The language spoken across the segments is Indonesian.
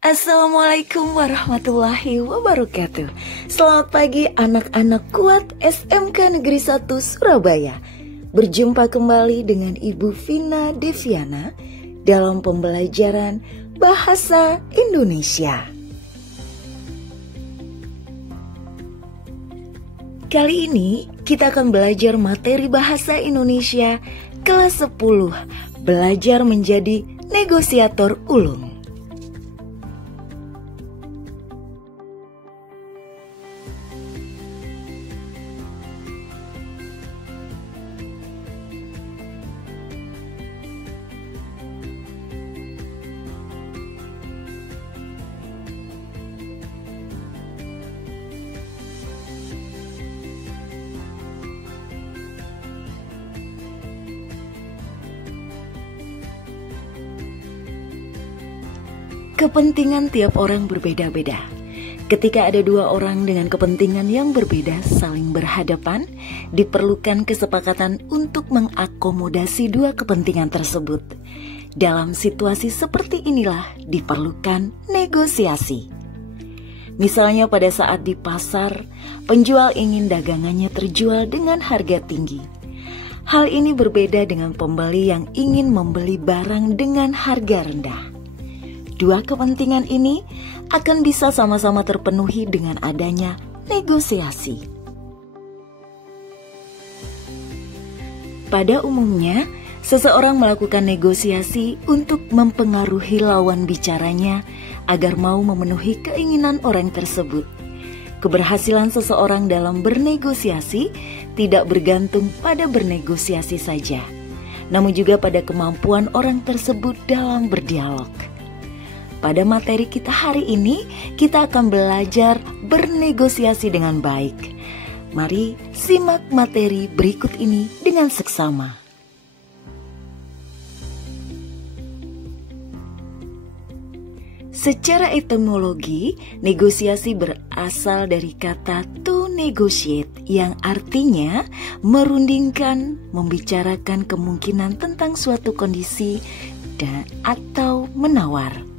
Assalamualaikum warahmatullahi wabarakatuh. Selamat pagi anak-anak kuat SMK Negeri 1 Surabaya. Berjumpa kembali dengan Ibu Vina Deviana dalam pembelajaran Bahasa Indonesia. Kali ini kita akan belajar materi Bahasa Indonesia kelas 10, belajar menjadi negosiator ulung. Kepentingan tiap orang berbeda-beda. Ketika ada dua orang dengan kepentingan yang berbeda saling berhadapan, diperlukan kesepakatan untuk mengakomodasi dua kepentingan tersebut. Dalam situasi seperti inilah diperlukan negosiasi. Misalnya pada saat di pasar, penjual ingin dagangannya terjual dengan harga tinggi. Hal ini berbeda dengan pembeli yang ingin membeli barang dengan harga rendah. Dua kepentingan ini akan bisa sama-sama terpenuhi dengan adanya negosiasi. Pada umumnya, seseorang melakukan negosiasi untuk mempengaruhi lawan bicaranya agar mau memenuhi keinginan orang tersebut. Keberhasilan seseorang dalam bernegosiasi tidak bergantung pada bernegosiasi saja, namun juga pada kemampuan orang tersebut dalam berdialog. Pada materi kita hari ini, kita akan belajar bernegosiasi dengan baik. Mari simak materi berikut ini dengan seksama. Secara etimologi, negosiasi berasal dari kata to negotiate yang artinya merundingkan, membicarakan kemungkinan tentang suatu kondisi dan atau menawar.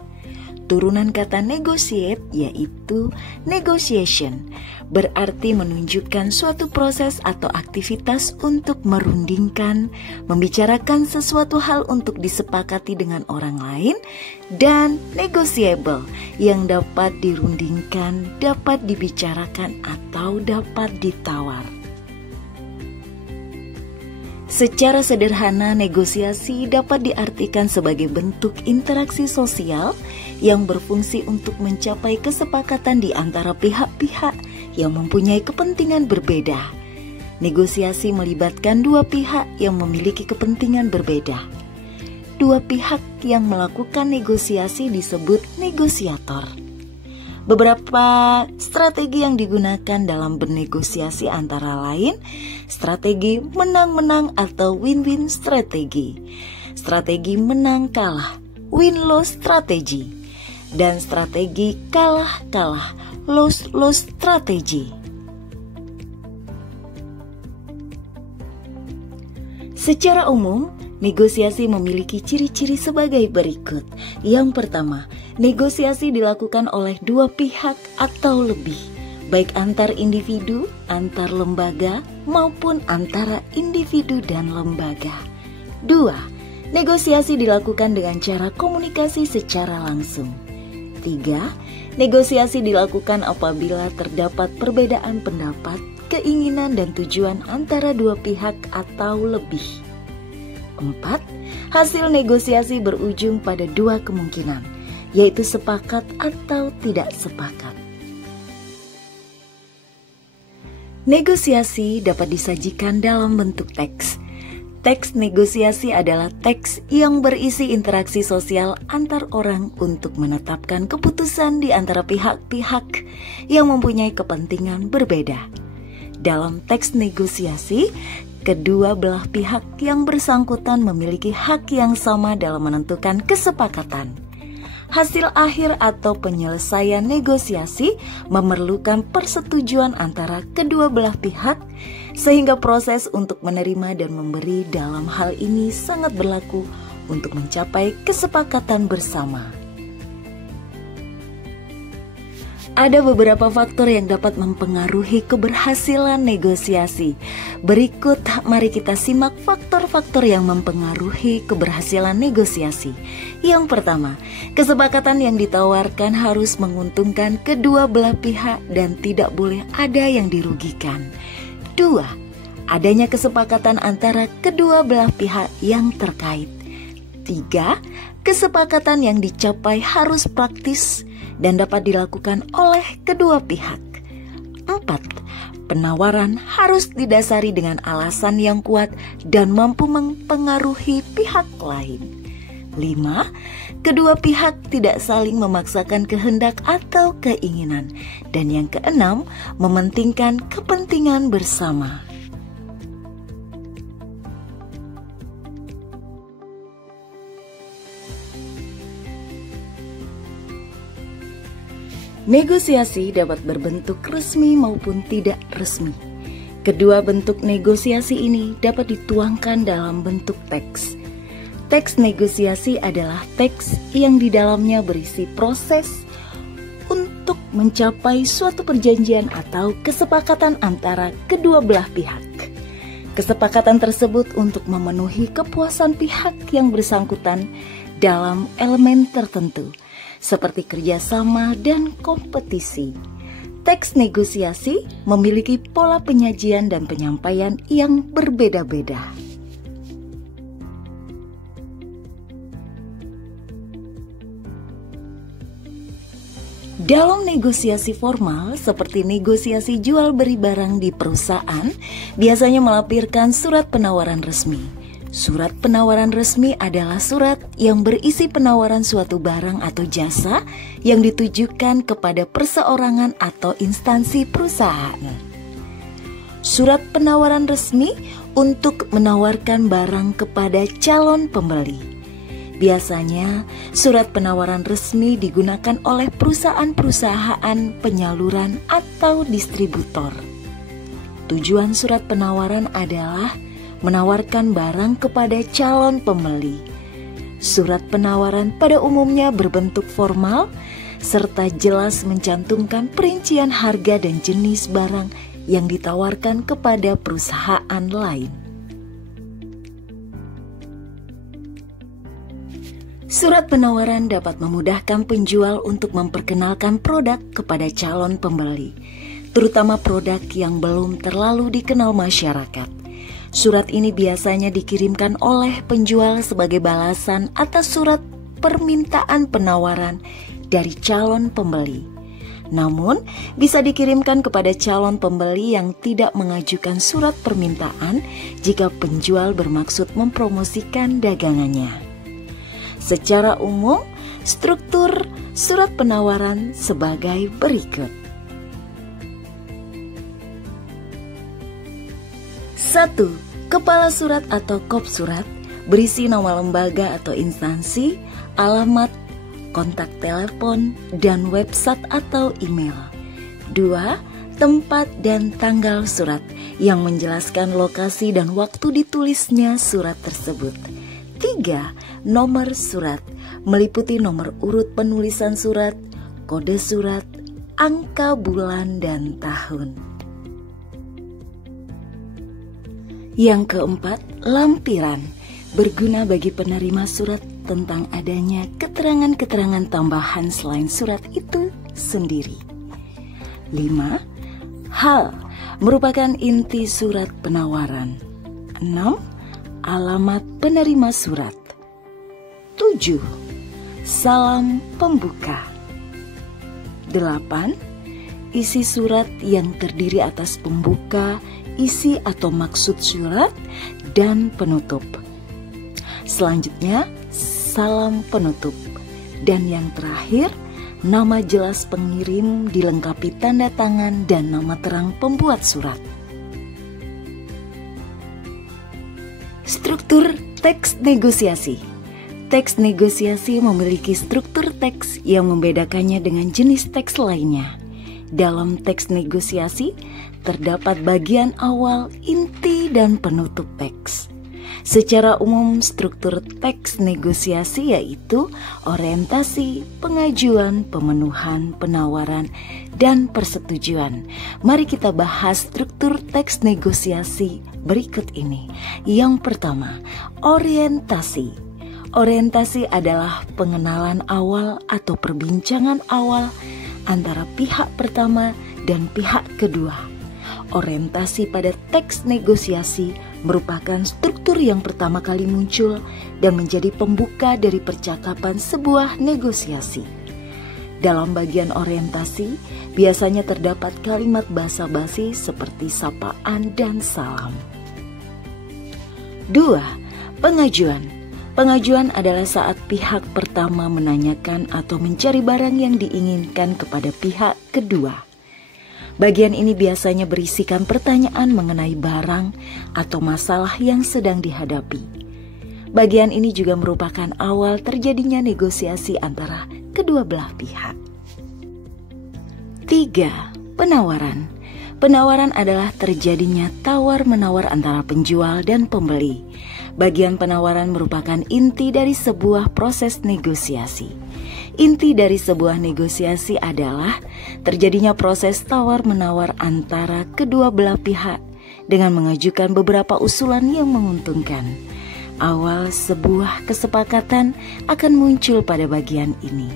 Turunan kata negotiate yaitu negotiation, berarti menunjukkan suatu proses atau aktivitas untuk merundingkan, membicarakan sesuatu hal untuk disepakati dengan orang lain, dan negotiable yang dapat dirundingkan, dapat dibicarakan atau dapat ditawar. Secara sederhana, negosiasi dapat diartikan sebagai bentuk interaksi sosial yang berfungsi untuk mencapai kesepakatan di antara pihak-pihak yang mempunyai kepentingan berbeda. Negosiasi melibatkan dua pihak yang memiliki kepentingan berbeda. Dua pihak yang melakukan negosiasi disebut negosiator. Beberapa strategi yang digunakan dalam bernegosiasi antara lain strategi menang-menang atau win-win strategi, strategi menang-kalah, win-loss strategi, dan strategi kalah-kalah, loss-loss strategi. Secara umum, negosiasi memiliki ciri-ciri sebagai berikut. Yang pertama, negosiasi dilakukan oleh dua pihak atau lebih, baik antar individu, antar lembaga, maupun antara individu dan lembaga. 2. Negosiasi dilakukan dengan cara komunikasi secara langsung. 3. Negosiasi dilakukan apabila terdapat perbedaan pendapat, keinginan dan tujuan antara dua pihak atau lebih. 4. Hasil negosiasi berujung pada dua kemungkinan, yaitu sepakat atau tidak sepakat. Negosiasi dapat disajikan dalam bentuk teks. Teks negosiasi adalah teks yang berisi interaksi sosial antar orang untuk menetapkan keputusan di antara pihak-pihak yang mempunyai kepentingan berbeda. Dalam teks negosiasi, kedua belah pihak yang bersangkutan memiliki hak yang sama dalam menentukan kesepakatan. Hasil akhir atau penyelesaian negosiasi memerlukan persetujuan antara kedua belah pihak, sehingga proses untuk menerima dan memberi dalam hal ini sangat berlaku untuk mencapai kesepakatan bersama. Ada beberapa faktor yang dapat mempengaruhi keberhasilan negosiasi. Berikut mari kita simak faktor-faktor yang mempengaruhi keberhasilan negosiasi. Yang pertama, kesepakatan yang ditawarkan harus menguntungkan kedua belah pihak dan tidak boleh ada yang dirugikan. 2. Adanya kesepakatan antara kedua belah pihak yang terkait. 3. Kesepakatan yang dicapai harus praktis dan dapat dilakukan oleh kedua pihak. 4. Penawaran harus didasari dengan alasan yang kuat dan mampu mempengaruhi pihak lain. 5. Kedua pihak tidak saling memaksakan kehendak atau keinginan. Dan yang keenam, mementingkan kepentingan bersama. Negosiasi dapat berbentuk resmi maupun tidak resmi. Kedua bentuk negosiasi ini dapat dituangkan dalam bentuk teks. Teks negosiasi adalah teks yang di dalamnya berisi proses untuk mencapai suatu perjanjian atau kesepakatan antara kedua belah pihak. Kesepakatan tersebut untuk memenuhi kepuasan pihak yang bersangkutan dalam elemen tertentu, seperti kerjasama dan kompetisi. Teks negosiasi memiliki pola penyajian dan penyampaian yang berbeda-beda. Dalam negosiasi formal, seperti negosiasi jual beli barang di perusahaan, biasanya melampirkan surat penawaran resmi. Surat penawaran resmi adalah surat yang berisi penawaran suatu barang atau jasa yang ditujukan kepada perseorangan atau instansi perusahaan. Surat penawaran resmi untuk menawarkan barang kepada calon pembeli. Biasanya, surat penawaran resmi digunakan oleh perusahaan-perusahaan penyaluran atau distributor. Tujuan surat penawaran adalah menawarkan barang kepada calon pembeli. Surat penawaran pada umumnya berbentuk formal serta jelas mencantumkan perincian harga dan jenis barang yang ditawarkan kepada perusahaan lain. Surat penawaran dapat memudahkan penjual untuk memperkenalkan produk kepada calon pembeli, terutama produk yang belum terlalu dikenal masyarakat. Surat ini biasanya dikirimkan oleh penjual sebagai balasan atas surat permintaan penawaran dari calon pembeli. Namun, bisa dikirimkan kepada calon pembeli yang tidak mengajukan surat permintaan jika penjual bermaksud mempromosikan dagangannya. Secara umum, struktur surat penawaran sebagai berikut. 1. Kepala surat atau kop surat berisi nama lembaga atau instansi, alamat, kontak telepon, dan website atau email. 2. Tempat dan tanggal surat yang menjelaskan lokasi dan waktu ditulisnya surat tersebut. 3. Nomor surat meliputi nomor urut penulisan surat, kode surat, angka bulan dan tahun. Yang keempat, lampiran berguna bagi penerima surat tentang adanya keterangan-keterangan tambahan selain surat itu sendiri. 5. Hal merupakan inti surat penawaran. 6. Alamat penerima surat. 7. Salam pembuka. 8. Isi surat yang terdiri atas pembuka, isi atau maksud surat, dan penutup. Selanjutnya, salam penutup. Dan yang terakhir, nama jelas pengirim dilengkapi tanda tangan dan nama terang pembuat surat. Struktur teks negosiasi. Teks negosiasi memiliki struktur teks yang membedakannya dengan jenis teks lainnya. Dalam teks negosiasi, terdapat bagian awal, inti, dan penutup teks. Secara umum, struktur teks negosiasi yaitu orientasi, pengajuan, pemenuhan, penawaran, dan persetujuan. Mari kita bahas struktur teks negosiasi berikut ini. Yang pertama, orientasi. Orientasi adalah pengenalan awal atau perbincangan awal antara pihak pertama dan pihak kedua. Orientasi pada teks negosiasi merupakan struktur yang pertama kali muncul dan menjadi pembuka dari percakapan sebuah negosiasi. Dalam bagian orientasi, biasanya terdapat kalimat basa-basi seperti sapaan dan salam. 2. Pengajuan. Pengajuan adalah saat pihak pertama menanyakan atau mencari barang yang diinginkan kepada pihak kedua. Bagian ini biasanya berisikan pertanyaan mengenai barang atau masalah yang sedang dihadapi. Bagian ini juga merupakan awal terjadinya negosiasi antara kedua belah pihak. 3. Penawaran. Penawaran adalah terjadinya tawar-menawar antara penjual dan pembeli. Bagian penawaran merupakan inti dari sebuah proses negosiasi. Inti dari sebuah negosiasi adalah terjadinya proses tawar-menawar antara kedua belah pihak dengan mengajukan beberapa usulan yang menguntungkan. Awal sebuah kesepakatan akan muncul pada bagian ini.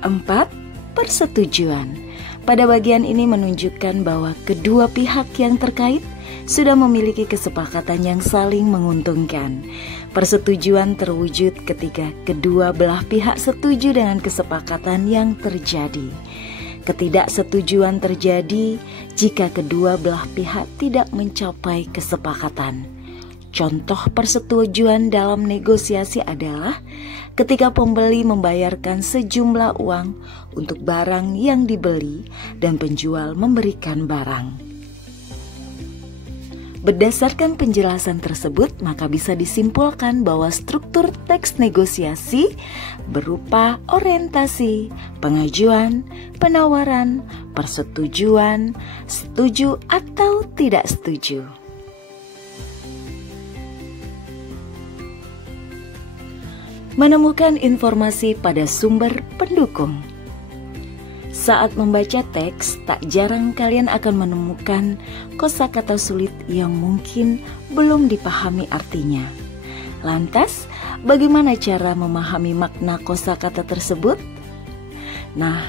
4. Persetujuan. Pada bagian ini menunjukkan bahwa kedua pihak yang terkait sudah memiliki kesepakatan yang saling menguntungkan. Persetujuan terwujud ketika kedua belah pihak setuju dengan kesepakatan yang terjadi. Ketidaksetujuan terjadi jika kedua belah pihak tidak mencapai kesepakatan. Contoh persetujuan dalam negosiasi adalah ketika pembeli membayarkan sejumlah uang untuk barang yang dibeli dan penjual memberikan barang. Berdasarkan penjelasan tersebut, maka bisa disimpulkan bahwa struktur teks negosiasi berupa orientasi, pengajuan, penawaran, persetujuan, setuju atau tidak setuju. Menemukan informasi pada sumber pendukung. Saat membaca teks, tak jarang kalian akan menemukan kosakata sulit yang mungkin belum dipahami artinya. Lantas, bagaimana cara memahami makna kosakata tersebut? Nah,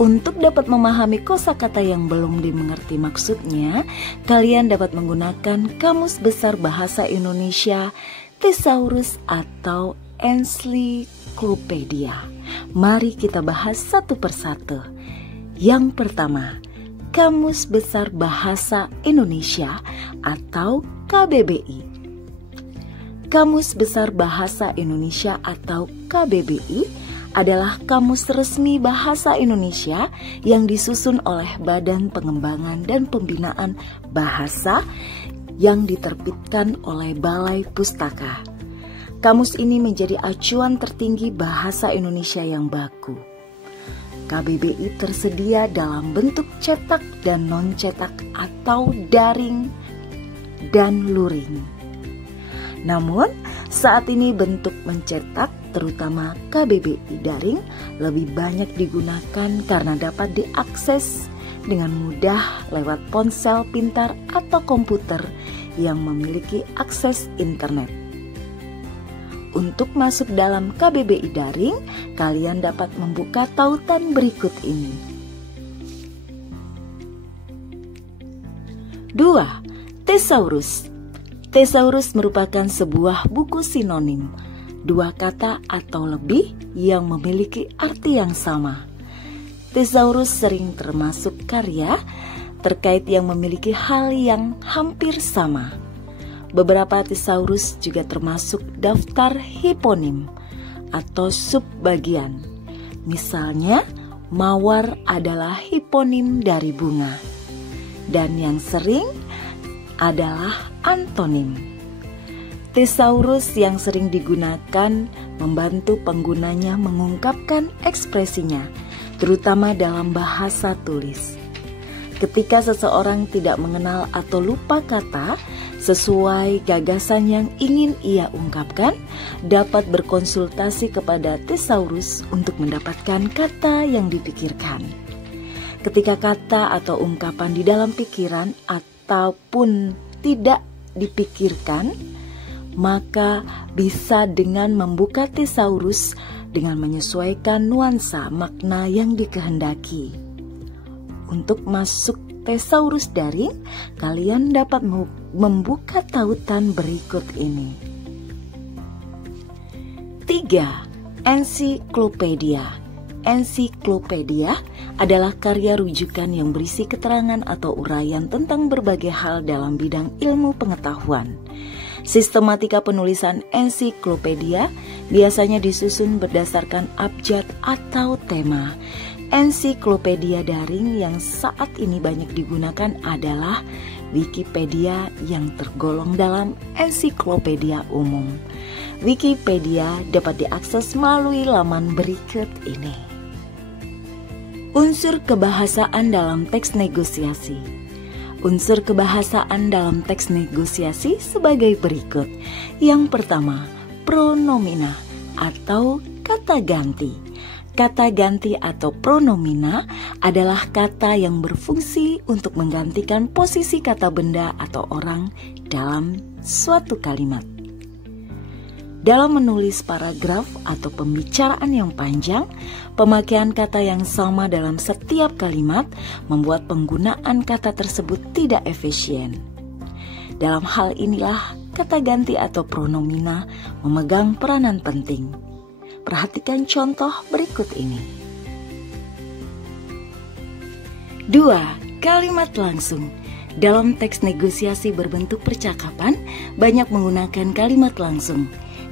untuk dapat memahami kosakata yang belum dimengerti maksudnya, kalian dapat menggunakan Kamus Besar Bahasa Indonesia, Thesaurus atau Ensiklopedia. Mari kita bahas satu persatu. Yang pertama, Kamus Besar Bahasa Indonesia atau KBBI. Kamus Besar Bahasa Indonesia atau KBBI adalah kamus resmi bahasa Indonesia yang disusun oleh Badan Pengembangan dan Pembinaan Bahasa yang diterbitkan oleh Balai Pustaka. Kamus ini menjadi acuan tertinggi bahasa Indonesia yang baku. KBBI tersedia dalam bentuk cetak dan non-cetak atau daring dan luring. Namun, saat ini bentuk mencetak, terutama KBBI daring, lebih banyak digunakan karena dapat diakses dengan mudah lewat ponsel pintar atau komputer yang memiliki akses internet. Untuk masuk dalam KBBI daring, kalian dapat membuka tautan berikut ini. 2. Thesaurus. Thesaurus merupakan sebuah buku sinonim, dua kata atau lebih yang memiliki arti yang sama. Thesaurus sering termasuk karya terkait yang memiliki hal yang hampir sama. Beberapa thesaurus juga termasuk daftar hiponim atau subbagian. Misalnya, mawar adalah hiponim dari bunga. Dan yang sering adalah antonim. Thesaurus yang sering digunakan membantu penggunanya mengungkapkan ekspresinya, terutama dalam bahasa tulis. Ketika seseorang tidak mengenal atau lupa kata, Sesuai gagasan yang ingin ia ungkapkan, dapat berkonsultasi kepada tesaurus untuk mendapatkan kata yang dipikirkan. Ketika kata atau ungkapan di dalam pikiran ataupun tidak dipikirkan, maka bisa dengan membuka tesaurus dengan menyesuaikan nuansa makna yang dikehendaki. Untuk masuk tesaurus daring, kalian dapat membuka tautan berikut ini. 3. Ensiklopedia. Ensiklopedia adalah karya rujukan yang berisi keterangan atau uraian tentang berbagai hal dalam bidang ilmu pengetahuan. Sistematika penulisan ensiklopedia biasanya disusun berdasarkan abjad atau tema. Ensiklopedia daring yang saat ini banyak digunakan adalah Wikipedia yang tergolong dalam ensiklopedia umum. Wikipedia dapat diakses melalui laman berikut ini. Unsur kebahasaan dalam teks negosiasi. Unsur kebahasaan dalam teks negosiasi sebagai berikut. Yang pertama, pronomina atau kata ganti. Kata ganti atau pronomina adalah kata yang berfungsi untuk menggantikan posisi kata benda atau orang dalam suatu kalimat. Dalam menulis paragraf atau pembicaraan yang panjang, pemakaian kata yang sama dalam setiap kalimat membuat penggunaan kata tersebut tidak efisien. Dalam hal inilah kata ganti atau pronomina memegang peranan penting. Perhatikan contoh berikut ini. 2. Kalimat langsung. Dalam teks negosiasi berbentuk percakapan, banyak menggunakan kalimat langsung.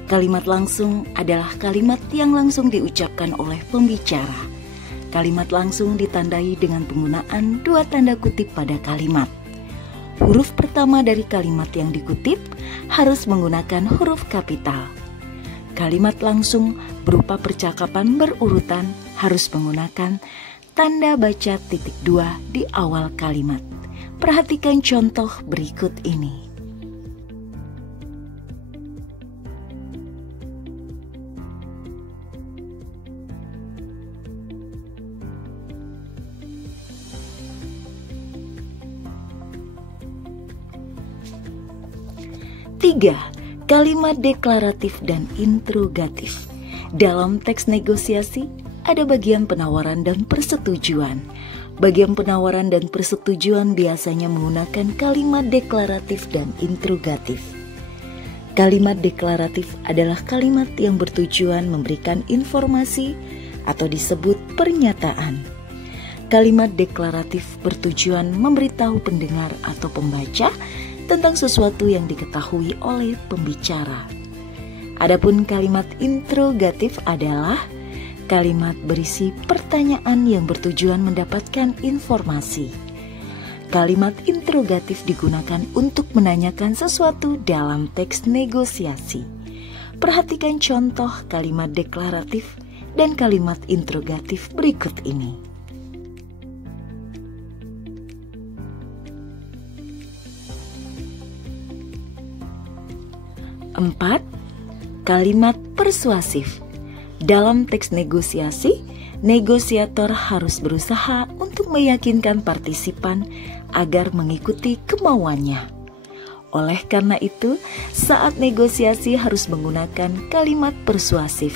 Kalimat langsung adalah kalimat yang langsung diucapkan oleh pembicara. Kalimat langsung ditandai dengan penggunaan dua tanda kutip pada kalimat. Huruf pertama dari kalimat yang dikutip harus menggunakan huruf kapital. Kalimat langsung berupa percakapan berurutan harus menggunakan tanda baca titik 2 di awal kalimat. Perhatikan contoh berikut ini. Tiga, kalimat deklaratif dan interrogatif. Dalam teks negosiasi ada bagian penawaran dan persetujuan. Bagian penawaran dan persetujuan biasanya menggunakan kalimat deklaratif dan interrogatif. Kalimat deklaratif adalah kalimat yang bertujuan memberikan informasi atau disebut pernyataan. Kalimat deklaratif bertujuan memberitahu pendengar atau pembaca tentang sesuatu yang diketahui oleh pembicara. Adapun kalimat interrogatif adalah kalimat berisi pertanyaan yang bertujuan mendapatkan informasi. Kalimat interrogatif digunakan untuk menanyakan sesuatu dalam teks negosiasi. Perhatikan contoh kalimat deklaratif dan kalimat interrogatif berikut ini. 4. Kalimat persuasif. Dalam teks negosiasi, negosiator harus berusaha untuk meyakinkan partisipan agar mengikuti kemauannya. Oleh karena itu, saat negosiasi harus menggunakan kalimat persuasif.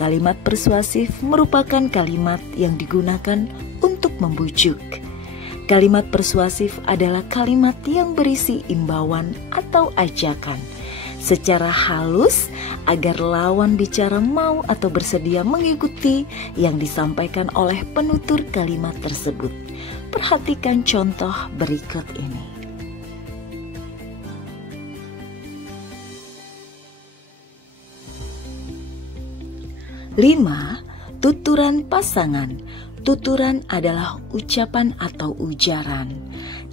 Kalimat persuasif merupakan kalimat yang digunakan untuk membujuk. Kalimat persuasif adalah kalimat yang berisi imbauan atau ajakan secara halus agar lawan bicara mau atau bersedia mengikuti yang disampaikan oleh penutur kalimat tersebut. Perhatikan contoh berikut ini. 5. Tuturan pasangan. Tuturan adalah ucapan atau ujaran.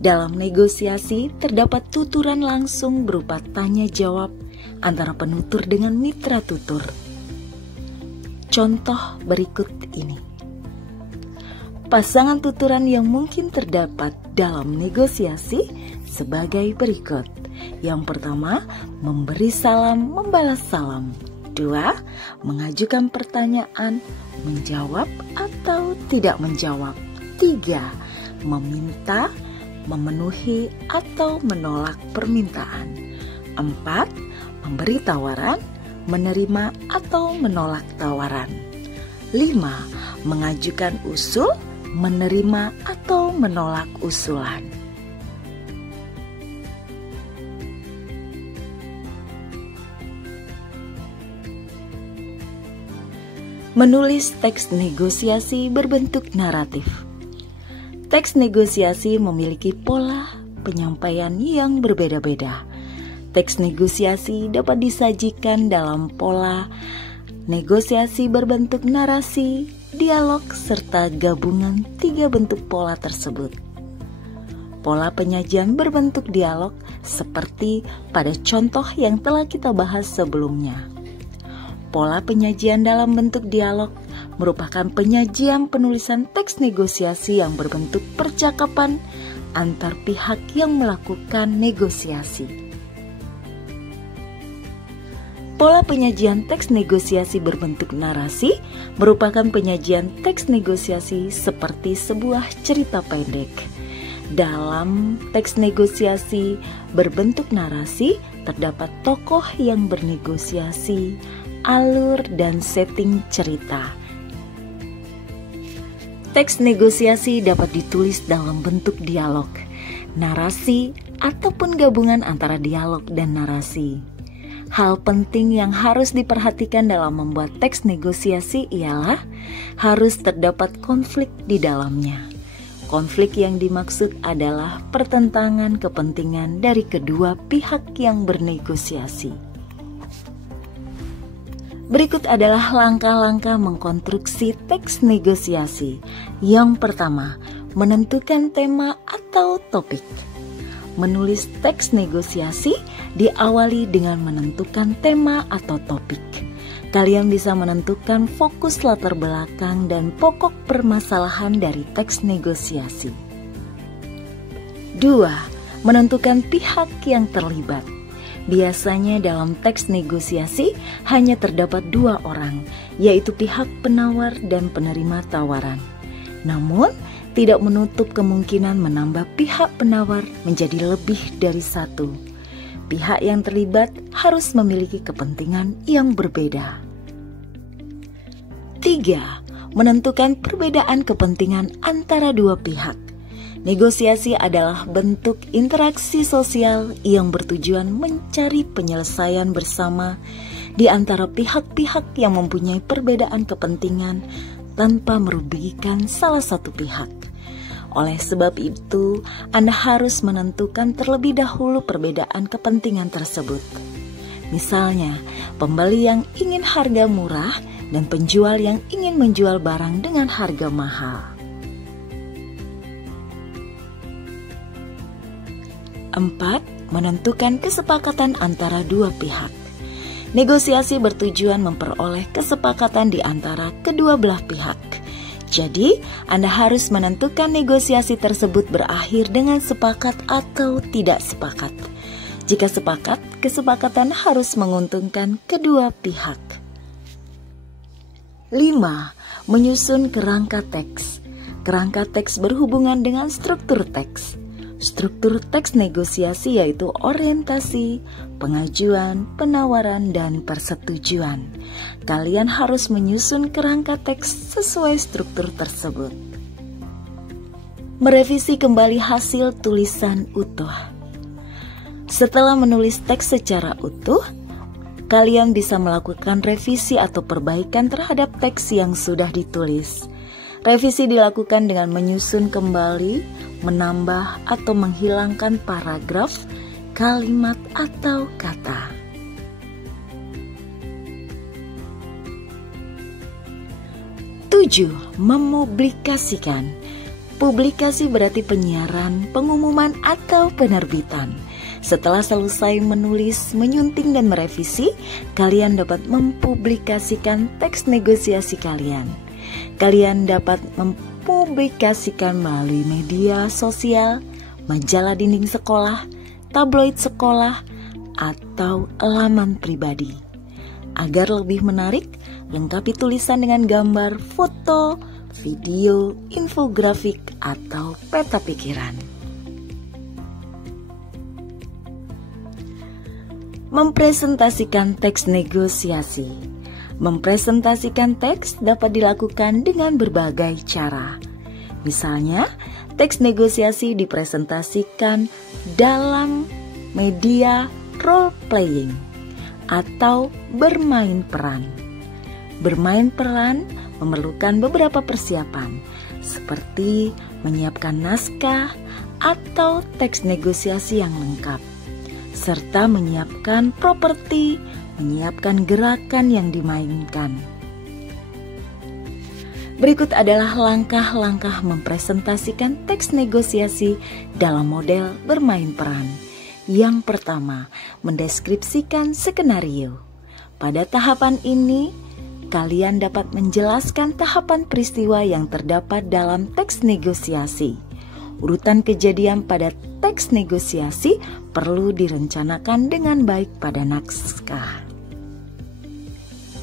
Dalam negosiasi terdapat tuturan langsung berupa tanya jawab antara penutur dengan mitra tutur. Contoh berikut ini. Pasangan tuturan yang mungkin terdapat dalam negosiasi sebagai berikut. Yang pertama, memberi salam, membalas salam. 2, mengajukan pertanyaan, menjawab atau tidak menjawab. 3, meminta, memenuhi atau menolak permintaan. 4, memberi tawaran, menerima atau menolak tawaran. 5, mengajukan usul, menerima atau menolak usulan. Menulis teks negosiasi berbentuk naratif. Teks negosiasi memiliki pola penyampaian yang berbeda-beda. Teks negosiasi dapat disajikan dalam pola negosiasi berbentuk narasi, dialog, serta gabungan 3 bentuk pola tersebut. Pola penyajian berbentuk dialog seperti pada contoh yang telah kita bahas sebelumnya. Pola penyajian dalam bentuk dialog merupakan penyajian penulisan teks negosiasi yang berbentuk percakapan antar pihak yang melakukan negosiasi. Pola penyajian teks negosiasi berbentuk narasi merupakan penyajian teks negosiasi seperti sebuah cerita pendek. Dalam teks negosiasi berbentuk narasi terdapat tokoh yang bernegosiasi, alur dan setting cerita. Teks negosiasi dapat ditulis dalam bentuk dialog, narasi, ataupun gabungan antara dialog dan narasi. Hal penting yang harus diperhatikan dalam membuat teks negosiasi ialah harus terdapat konflik di dalamnya. Konflik yang dimaksud adalah pertentangan kepentingan dari kedua pihak yang bernegosiasi. Berikut adalah langkah-langkah mengkonstruksi teks negosiasi. Yang pertama, menentukan tema atau topik. Menulis teks negosiasi diawali dengan menentukan tema atau topik. Kalian bisa menentukan fokus latar belakang dan pokok permasalahan dari teks negosiasi. 2. Menentukan pihak yang terlibat. Biasanya dalam teks negosiasi hanya terdapat 2 orang, yaitu pihak penawar dan penerima tawaran. Namun, tidak menutup kemungkinan menambah pihak penawar menjadi lebih dari 1. Pihak yang terlibat harus memiliki kepentingan yang berbeda. 3. Menentukan perbedaan kepentingan antara 2 pihak. Negosiasi adalah bentuk interaksi sosial yang bertujuan mencari penyelesaian bersama di antara pihak-pihak yang mempunyai perbedaan kepentingan tanpa merugikan salah satu pihak. Oleh sebab itu, Anda harus menentukan terlebih dahulu perbedaan kepentingan tersebut. Misalnya, pembeli yang ingin harga murah dan penjual yang ingin menjual barang dengan harga mahal. 4. Menentukan kesepakatan antara 2 pihak. Negosiasi bertujuan memperoleh kesepakatan di antara kedua belah pihak. Jadi, Anda harus menentukan negosiasi tersebut berakhir dengan sepakat atau tidak sepakat. Jika sepakat, kesepakatan harus menguntungkan kedua pihak. 5. Menyusun kerangka teks. Kerangka teks berhubungan dengan struktur teks. Struktur teks negosiasi yaitu orientasi, pengajuan, penawaran, dan persetujuan. Kalian harus menyusun kerangka teks sesuai struktur tersebut. Merevisi kembali hasil tulisan utuh. Setelah menulis teks secara utuh, kalian bisa melakukan revisi atau perbaikan terhadap teks yang sudah ditulis. Revisi dilakukan dengan menyusun kembali, menambah atau menghilangkan paragraf, kalimat, atau kata. 7. Mempublikasikan. Publikasi berarti penyiaran, pengumuman, atau penerbitan. Setelah selesai menulis, menyunting, dan merevisi, kalian dapat mempublikasikan teks negosiasi kalian. Kalian dapat mempublikasikan melalui media sosial, majalah dinding sekolah, tabloid sekolah, atau laman pribadi. Agar lebih menarik, lengkapi tulisan dengan gambar, foto, video, infografik, atau peta pikiran. Mempresentasikan teks negosiasi. Mempresentasikan teks dapat dilakukan dengan berbagai cara. Misalnya, teks negosiasi dipresentasikan dalam media role playing atau bermain peran. Bermain peran memerlukan beberapa persiapan, seperti menyiapkan naskah atau teks negosiasi yang lengkap, serta menyiapkan properti, menyiapkan gerakan yang dimainkan. Berikut adalah langkah-langkah mempresentasikan teks negosiasi dalam model bermain peran. Yang pertama, mendeskripsikan skenario. Pada tahapan ini, kalian dapat menjelaskan tahapan peristiwa yang terdapat dalam teks negosiasi. Urutan kejadian pada teks negosiasi perlu direncanakan dengan baik pada naskah.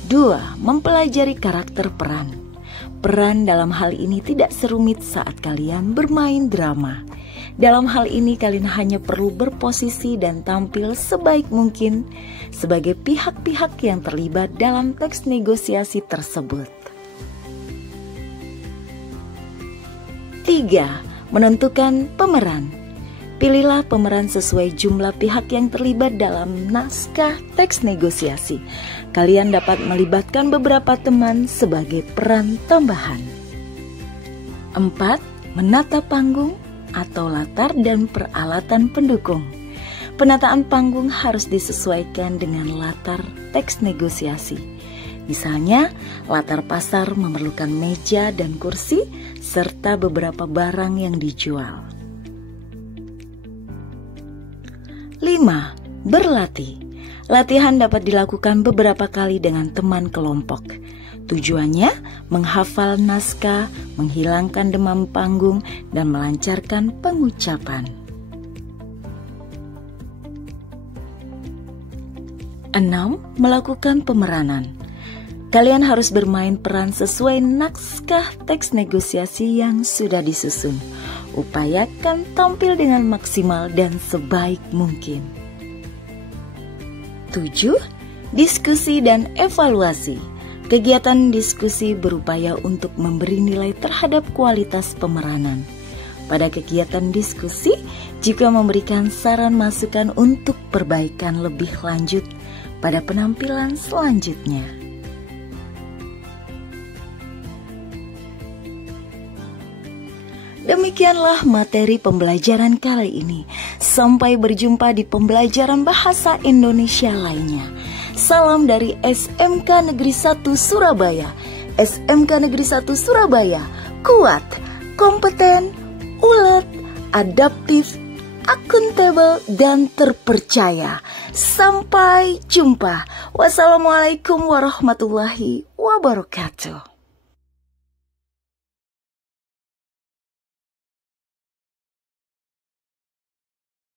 2. Mempelajari karakter peran. Peran dalam hal ini tidak serumit saat kalian bermain drama. Dalam hal ini kalian hanya perlu berposisi dan tampil sebaik mungkin sebagai pihak-pihak yang terlibat dalam teks negosiasi tersebut. 3. Menentukan pemeran. Pilihlah pemeran sesuai jumlah pihak yang terlibat dalam naskah teks negosiasi. Kalian dapat melibatkan beberapa teman sebagai peran tambahan. 4. Menata panggung atau latar dan peralatan pendukung. Penataan panggung harus disesuaikan dengan latar teks negosiasi. Misalnya, latar pasar memerlukan meja dan kursi serta beberapa barang yang dijual. 5. Berlatih. Latihan dapat dilakukan beberapa kali dengan teman kelompok. Tujuannya menghafal naskah, menghilangkan demam panggung, dan melancarkan pengucapan. 6. Melakukan pemeranan. Kalian harus bermain peran sesuai naskah teks negosiasi yang sudah disusun. Upayakan tampil dengan maksimal dan sebaik mungkin. 7. Diskusi dan evaluasi. Kegiatan diskusi berupaya untuk memberi nilai terhadap kualitas pemeranan. Pada kegiatan diskusi, juga memberikan saran masukan untuk perbaikan lebih lanjut pada penampilan selanjutnya. Demikianlah materi pembelajaran kali ini. Sampai berjumpa di pembelajaran bahasa Indonesia lainnya. Salam dari SMK Negeri 1 Surabaya. SMK Negeri 1 Surabaya, kuat, kompeten, ulet, adaptif, akuntabel, dan terpercaya. Sampai jumpa. Wassalamualaikum warahmatullahi wabarakatuh.